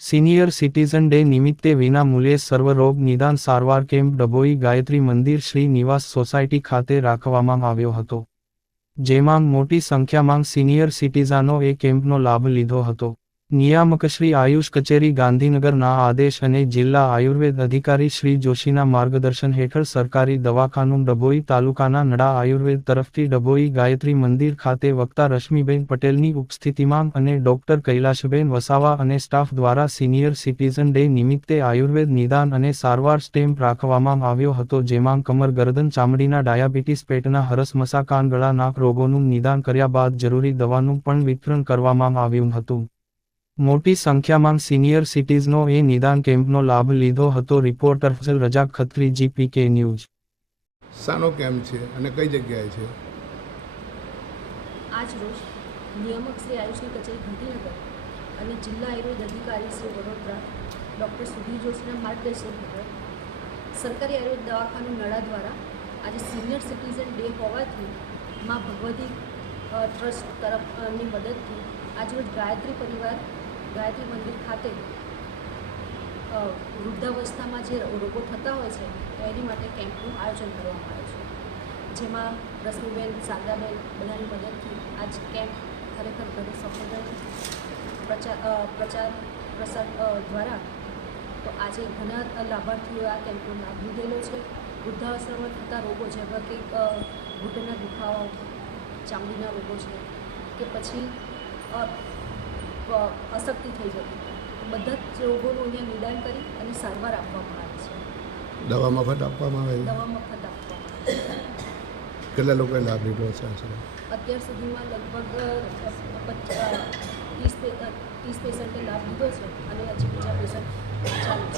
Senior citizen day નિમિત્તે વિના મૂલ્યે સર્વરોગ નિદાન સારવાર કેમ્પ ડભોઈ ગાયત્રી મંદિર શ્રી નિવાસ સોસાયટી ખાતે રાખવામાં આવ્યો હતો, જેમાં મોટી સંખ્યામાં સિનિયર સિટીઝનોએ કેમ્પનો લાભ લીધો હતો. નિયામકશ્રી આયુષ કચેરી ગાંધીનગરના આદેશ અને જિલ્લા આયુર્વેદ અધિકારી શ્રી જોશીના માર્ગદર્શન હેઠળ સરકારી દવાખાનું ડભોઈ તાલુકાના નડા આયુર્વેદ તરફથી ડભોઈ ગાયત્રી મંદિર ખાતે વક્તા રશ્મિબેન પટેલની ઉપસ્થિતિમાં અને ડોક્ટર કૈલાશબેન વસાવા અને સ્ટાફ દ્વારા સિનિયર સિટીઝન ડે નિમિત્તે આયુર્વેદ નિદાન અને સારવાર સ્ટેમ્પ રાખવામાં આવ્યો હતો, જેમાં કમર ગરદન ચામડીના ડાયાબિટીસ પેટના હરસ મસા કાન ગળા નાક રોગોનું નિદાન કર્યા બાદ જરૂરી દવાનું પણ વિતરણ કરવામાં આવ્યું હતું. મોટી સંખ્યામાં સિનિયર સિટીઝનોએ નિદાન કેમ્પનો લાભ લીધો હતો. Reporter Fazal Razak Khatri, GPK news. શાનો કેમ્પ છે અને કઈ જગ્યાએ છે? આજ રોજ નિયામક શ્રી આયુષની કચેરી ગાંધીનગર અને જિલ્લા આયુર્વેદ અધિકારી શ્રી વડોદરા ડૉક્ટર સુધીર જોશીના માર્ગદર્શન હેઠળ સરકારી આયુર્વેદ દવાખાનું નડા દ્વારા આજે સિનિયર સિટીઝન ડે હોવાથી મા ભગવતી ટ્રસ્ટ તરફની મદદથી આજરોજ ગાયત્રી પરિવાર ગાયત્રી મંદિર ખાતે વૃદ્ધાવસ્થામાં જે રોગો થતા હોય છે એની માટે કેમ્પનું આયોજન કરવામાં આવ્યું છે, જેમાં રશ્મિબેન, શારદાબેન બધાની મદદથી આજ કેમ્પ ખરેખર ઘરે સફળ પ્રચાર પ્રસાર દ્વારા તો આજે ઘણા લાભાર્થીઓ આ કેમ્પનો લાભ લીધેલો છે. વૃદ્ધાવસ્થામાં થતા રોગો જેવા કે ઘૂંટણના દુખાવા, ચામડીના રોગો છે કે પછી અશક્તિ થઈ જતી, બધા જ રોગોનું અહીંયા નિદાન કરી અને સારવાર આપવામાં આવે છે. દવા મફત આપવામાં આવે છે? દવા મફત આપવામાં આવે છે. કેટલા લોકોએ લાભ લીધો છે? અત્યાર સુધીમાં લગભગ 30 પેશન્ટે લાભ લીધો છે અને